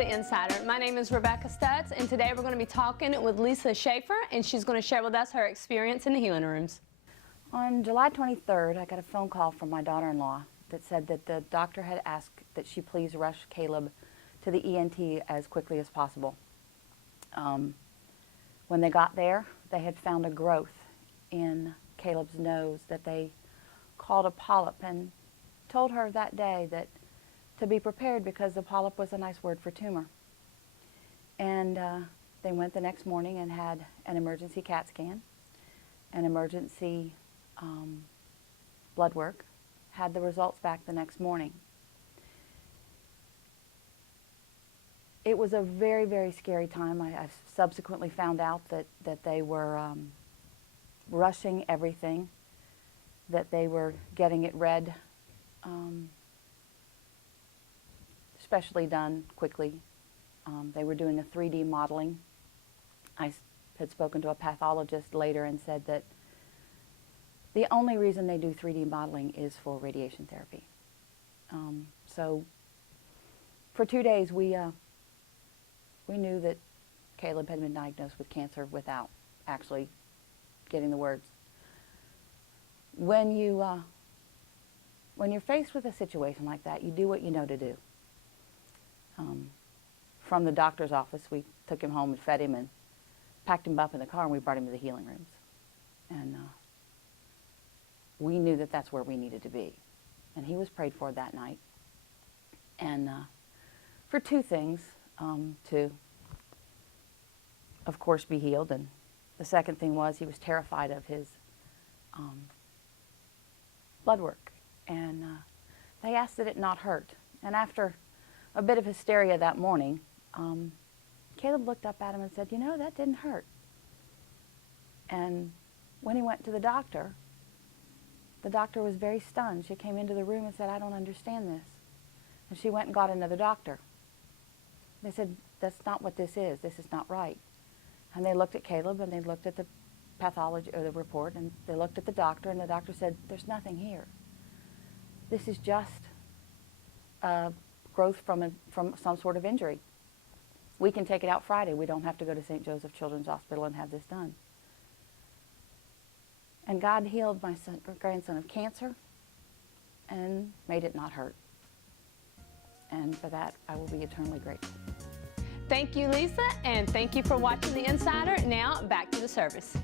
The Insider. My name is Rebecca Stutz, and today we're going to be talking with Lisa Schaefer, and she's going to share with us her experience in the healing rooms. On July 23rd, I got a phone call from my daughter-in-law that said that the doctor had asked that she please rush Caleb to the ENT as quickly as possible. When they got there, they had found a growth in Caleb's nose that they called a polyp, and told her that day that to be prepared because the polyp was a nice word for tumor. And they went the next morning and had an emergency CAT scan, an emergency blood work, had the results back the next morning. It was a very, very scary time. I subsequently found out that they were rushing everything, that they were getting it read, especially done quickly. They were doing a 3D modeling. I had spoken to a pathologist later and said that the only reason they do 3D modeling is for radiation therapy. So for 2 days we knew that Caleb had been diagnosed with cancer without actually getting the words. When you're faced with a situation like that, you do what you know to do. From the doctor's office, we took him home and fed him and packed him up in the car, and we brought him to the healing rooms. And we knew that that's where we needed to be. And he was prayed for that night. And for two things, to, of course, be healed. And the second thing was he was terrified of his blood work. And they asked that it not hurt. And after a bit of hysteria that morning, Caleb looked up at him and said, "You know, that didn't hurt." And when he went to the doctor was very stunned. She came into the room and said, "I don't understand this." And she went and got another doctor. They said, "That's not what this is. This is not right." And they looked at Caleb, and they looked at the pathology or the report, and they looked at the doctor, and the doctor said, "There's nothing here. This is just growth from some sort of injury. We can take it out Friday. We don't have to go to St. Joseph Children's Hospital and have this done." And God healed my grandson of cancer and made it not hurt. And for that, I will be eternally grateful. Thank you, Lisa, and thank you for watching The Insider. Now, back to the service.